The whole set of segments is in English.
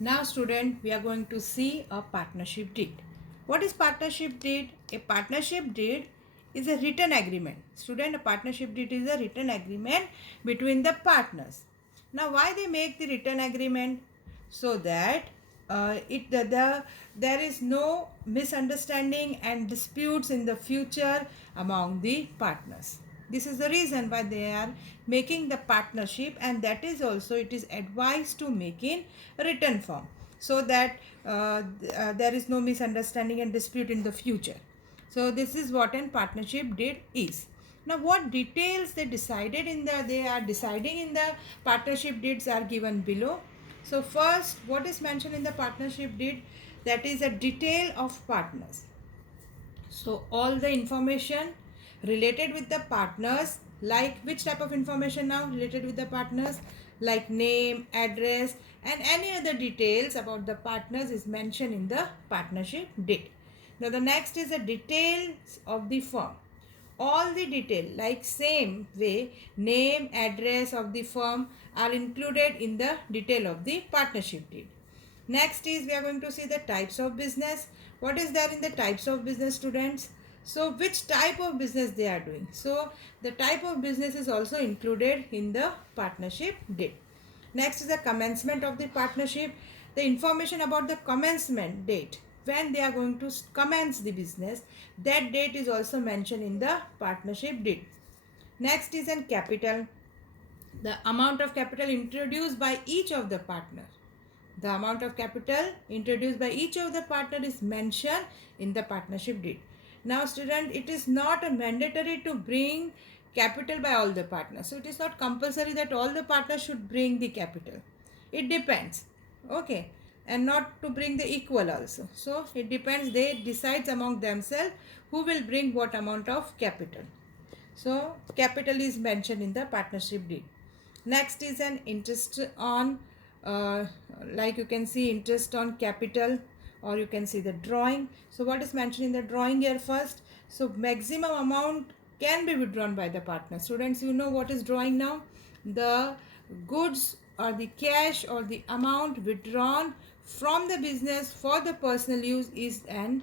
Now student, we are going to see a partnership deed. What is partnership deed? A partnership deed is a written agreement. Student, a partnership deed is a written agreement between the partners. Now why they make the written agreement? So that there is no misunderstanding and disputes in the future among the partners. This is the reason why they are making the partnership, and that is also it is advised to make in written form, so that there is no misunderstanding and dispute in the future. So this is what an partnership deed is. Now what details they are deciding in the partnership deeds are given below. So first, what is mentioned in the partnership deed, that is a detail of partners. So all the information related with the partners, like which type of information now related with the partners, like name, address, and any other details about the partners is mentioned in the partnership deed. Now the next is the details of the firm. All the detail, like same way, name, address of the firm are included in the detail of the partnership deed. Next is we are going to see the types of business. What is there in the types of business, students? So which type of business they are doing. So the type of business is also included in the partnership deed. Next is the commencement of the partnership. The information about the commencement date, when they are going to commence the business, that date is also mentioned in the partnership deed. Next is in capital. The amount of capital introduced by each of the partner. The amount of capital introduced by each of the partner is mentioned in the partnership deed. Now student, it is not a mandatory to bring capital by all the partners. So it is not compulsory that all the partners should bring the capital. It depends. Okay. And not to bring the equal also. So it depends. They decides among themselves who will bring what amount of capital. So capital is mentioned in the partnership deed. Next is an interest on, uh, like you can see interest on capital, or you can see the drawing. So what is mentioned in the drawing here first? So maximum amount can be withdrawn by the partner. Students, you know what is drawing now? The goods or the cash or the amount withdrawn from the business for the personal use is an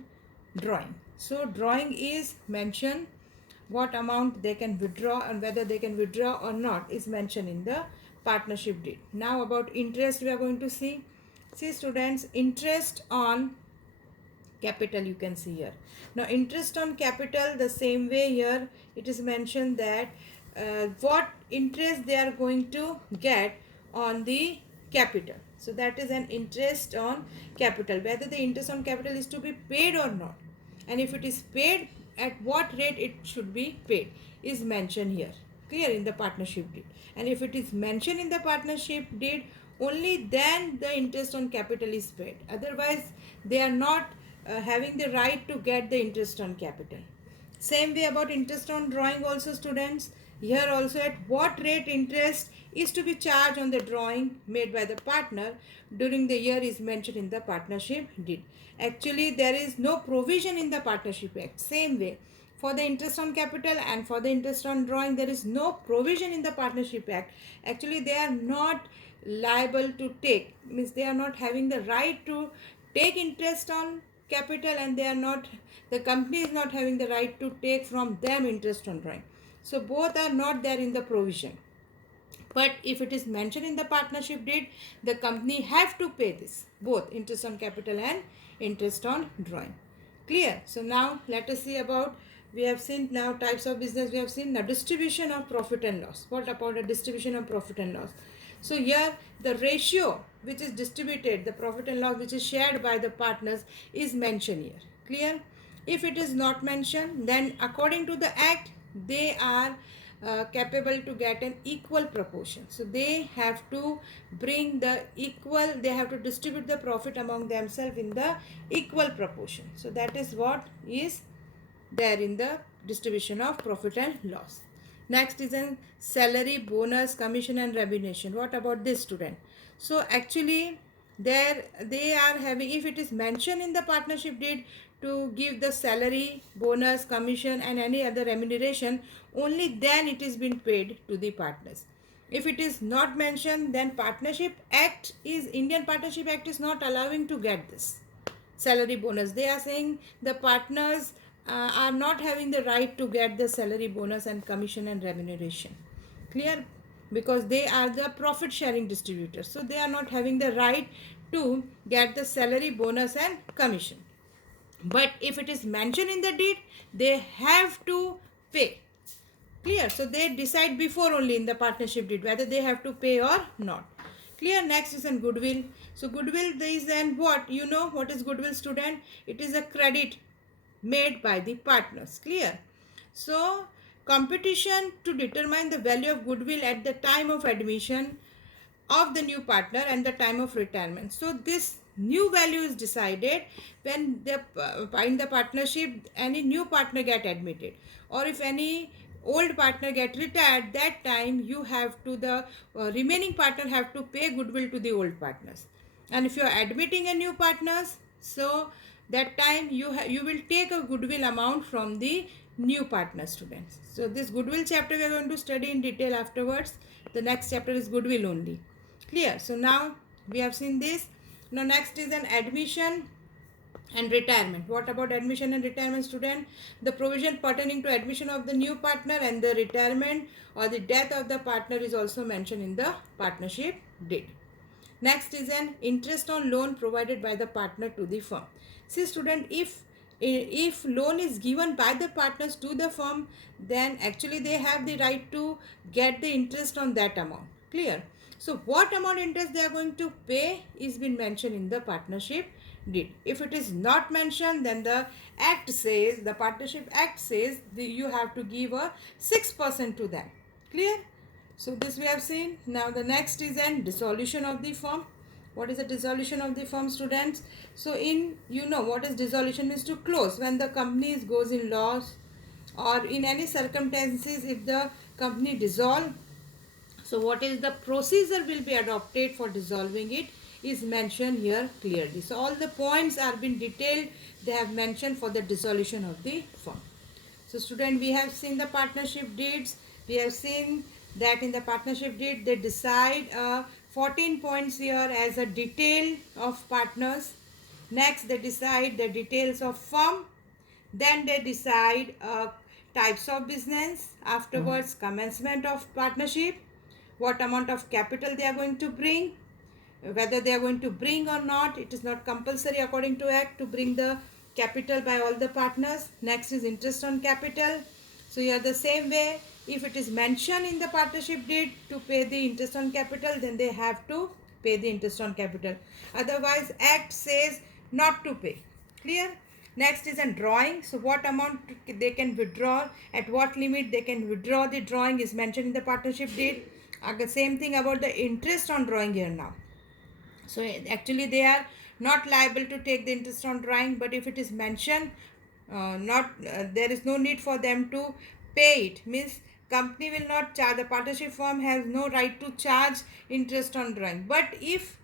drawing. So drawing is mentioned, what amount they can withdraw and whether they can withdraw or not is mentioned in the partnership deed. Now about interest we are going to see. See students, interest on capital you can see here. Now interest on capital, the same way here it is mentioned that what interest they are going to get on the capital. So that is an interest on capital, whether the interest on capital is to be paid or not, and if it is paid, at what rate it should be paid is mentioned here, clear, in the partnership deed. And if it is mentioned in the partnership deed, only then the interest on capital is paid, otherwise they are not having the right to get the interest on capital. Same way about interest on drawing also, students. Here also, at what rate interest is to be charged on the drawing made by the partner during the year is mentioned in the partnership deed. Actually, there is no provision in the partnership act. Same way, for the interest on capital and for the interest on drawing, there is no provision in the partnership act. Actually, they are not liable to take, means they are not having the right to take interest on capital, and they are not, the company is not having the right to take from them interest on drawing. So both are not there in the provision. But if it is mentioned in the partnership deed, the company have to pay this, both interest on capital and interest on drawing. Clear? So now let us see about, we have seen now types of business, we have seen the distribution of profit and loss. What about the distribution of profit and loss? So here the ratio which is distributed, the profit and loss which is shared by the partners is mentioned here. Clear? If it is not mentioned, then according to the act, they are capable to get an equal proportion. So they have to bring the equal, they have to distribute the profit among themselves in the equal proportion. So that is what is there in the distribution of profit and loss. Next is in salary, bonus, commission and remuneration. What about this, student? So actually there they are having, if it is mentioned in the partnership deed to give the salary, bonus, commission and any other remuneration, only then it is been paid to the partners. If it is not mentioned, then Indian Partnership Act is not allowing to get this salary bonus. They are saying the partners are not having the right to get the salary bonus and commission and remuneration. Clear? Because they are the profit sharing distributors, so they are not having the right to get the salary bonus and commission. But if it is mentioned in the deed, they have to pay. Clear? So they decide before only in the partnership deed whether they have to pay or not. Clear? Next is in goodwill. So goodwill is then what? You know what is goodwill, student? It is a credit made by the partners. Clear? So competition to determine the value of goodwill at the time of admission of the new partner and the time of retirement. So this new value is decided when the in the partnership any new partner get admitted, or if any old partner get retired, that time you have to the remaining partner have to pay goodwill to the old partners. And if you are admitting a new partners, so that time you will take a goodwill amount from the new partner, students. So this goodwill chapter we are going to study in detail afterwards. The next chapter is goodwill only. Clear? So now we have seen this. Now next is an admission and retirement. What about admission and retirement, student? The provision pertaining to admission of the new partner and the retirement or the death of the partner is also mentioned in the partnership deed. Next is an interest on loan provided by the partner to the firm. See, student, if loan is given by the partners to the firm, then actually they have the right to get the interest on that amount. Clear? So what amount interest they are going to pay is been mentioned in the partnership deed. If it is not mentioned, then the partnership act says you have to give a 6% to them. Clear? So this we have seen. Now the next is an dissolution of the firm. What is the dissolution of the firm, students? So what is dissolution means? To close when the company goes in loss, or in any circumstances if the company dissolve. So what is the procedure will be adopted for dissolving it is mentioned here clearly. So all the points are been detailed. They have mentioned for the dissolution of the firm. So student, we have seen the partnership deeds. We have seen that in the partnership deed they decide 14 points here as a detail of partners. Next they decide the details of firm. Then they decide types of business. Afterwards commencement of partnership, what amount of capital they are going to bring, whether they are going to bring or not. It is not compulsory according to act to bring the capital by all the partners. Next is interest on capital. So here the same way, if it is mentioned in the partnership deed to pay the interest on capital, then they have to pay the interest on capital. Otherwise act says not to pay. Clear? Next is a drawing. So what amount they can withdraw, at what limit they can withdraw the drawing is mentioned in the partnership deed. Same thing about the interest on drawing here now. So actually they are not liable to take the interest on drawing, but if it is mentioned there is no need for them to pay it. Means company will not charge, the partnership firm has no right to charge interest on drawing. But if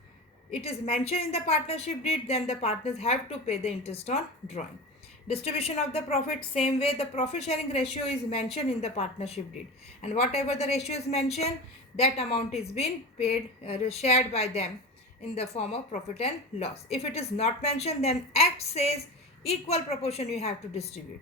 it is mentioned in the partnership deed, then the partners have to pay the interest on drawing. Distribution of the profit, same way the profit sharing ratio is mentioned in the partnership deed, and whatever the ratio is mentioned, that amount is being paid shared by them in the form of profit and loss. If it is not mentioned, then act says equal proportion you have to distribute.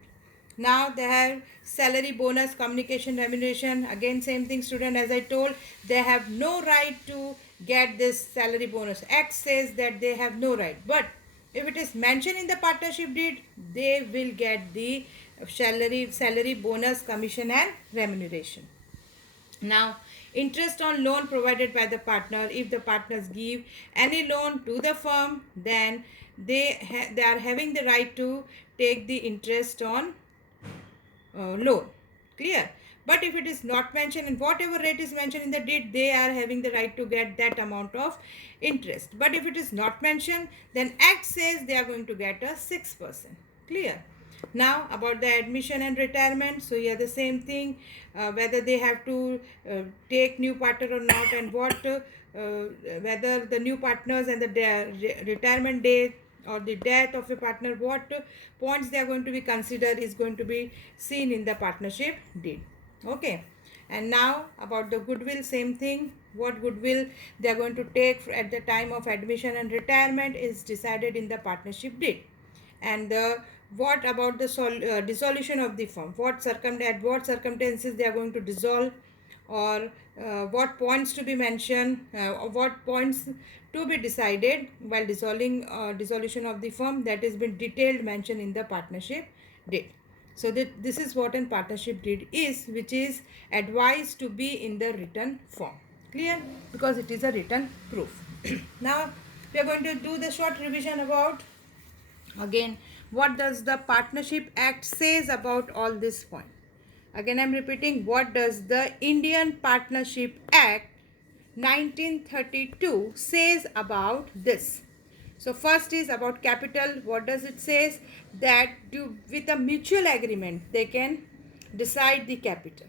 Now they have salary, bonus, communication, remuneration. Again same thing, student, as I told, they have no right to get this salary bonus. Act says that they have no right, but if it is mentioned in the partnership deed, they will get the salary bonus, commission and remuneration. Now interest on loan provided by the partner. If the partners give any loan to the firm, then they are having the right to take the interest on loan. Clear? But if it is not mentioned and whatever rate is mentioned in the deed, they are having the right to get that amount of interest. But if it is not mentioned, then act says they are going to get a 6%. Clear? Now about the admission and retirement. So here the same thing, whether they have to take new partner or not, and whether the new partners and the retirement date or the death of a partner, what points they are going to be considered is going to be seen in the partnership deed. Okay. And now about the goodwill, same thing. What goodwill they are going to take at the time of admission and retirement is decided in the partnership deed. And what about the dissolution of the firm? At what circumstances they are going to dissolve, or what points to be mentioned, or what points to be decided while dissolving dissolution of the firm, that has been detailed mentioned in the partnership deed. So that this is what an partnership deed is, which is advised to be in the written form. Clear? Because it is a written proof. Now we are going to do the short revision about, again, what does the Partnership Act says about all this point. Again, I am repeating, what does the Indian Partnership Act 1932 says about this. So first is about capital. What does it says? That with a mutual agreement they can decide the capital,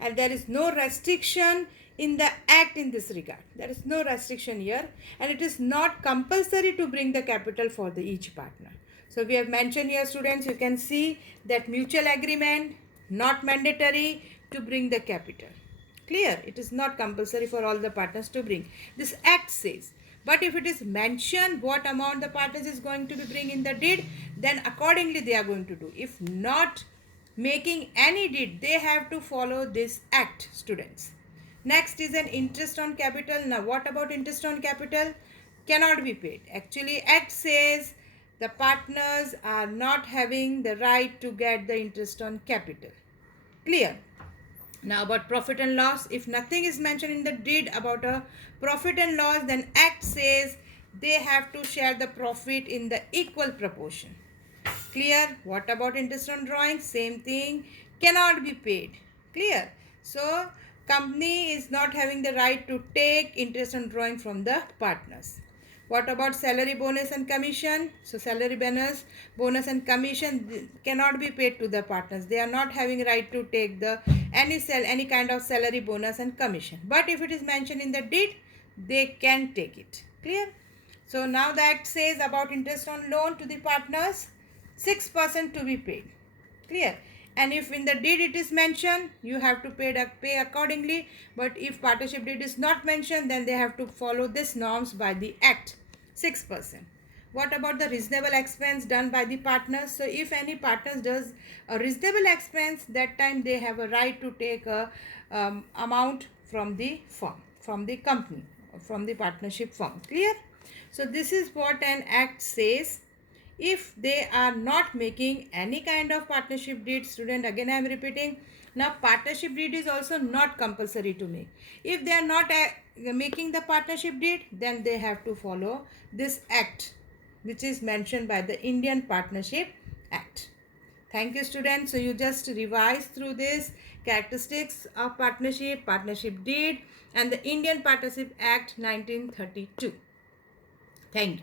and there is no restriction in the act in this regard. There is no restriction here, and it is not compulsory to bring the capital for the each partner. So we have mentioned here, students, you can see that mutual agreement, not mandatory to bring the capital. Clear? It is not compulsory for all the partners to bring. This act says. But if it is mentioned what amount the partners is going to be bring in the deed, then accordingly they are going to do. If not making any deed, they have to follow this act, students. Next is an interest on capital. Now what about interest on capital? Cannot be paid. Actually, act says the partners are not having the right to get the interest on capital. Clear? Now about profit and loss, if nothing is mentioned in the deed about a profit and loss, then act says they have to share the profit in the equal proportion. Clear? What about interest on drawing? Same thing, cannot be paid. Clear? So company is not having the right to take interest on drawing from the partners. What about salary, bonus and commission? So salary, bonus and commission cannot be paid to the partners. They are not having right to take the any kind of salary, bonus and commission. But if it is mentioned in the deed, they can take it. Clear? So now the act says about interest on loan to the partners, 6% to be paid. Clear? And if in the deed it is mentioned, you have to pay accordingly. But if partnership deed is not mentioned, then they have to follow this norms by the act, 6%. What about the reasonable expense done by the partners? So if any partners does a reasonable expense, that time they have a right to take a amount from the firm, from the company, from the partnership firm. Clear? So this is what an act says. If they are not making any kind of partnership deed, student, again I am repeating, now partnership deed is also not compulsory to make. If they are not making the partnership deed, then they have to follow this act which is mentioned by the Indian Partnership Act. Thank you, students. So you just revise through this characteristics of partnership deed and the Indian Partnership Act 1932. Thank you.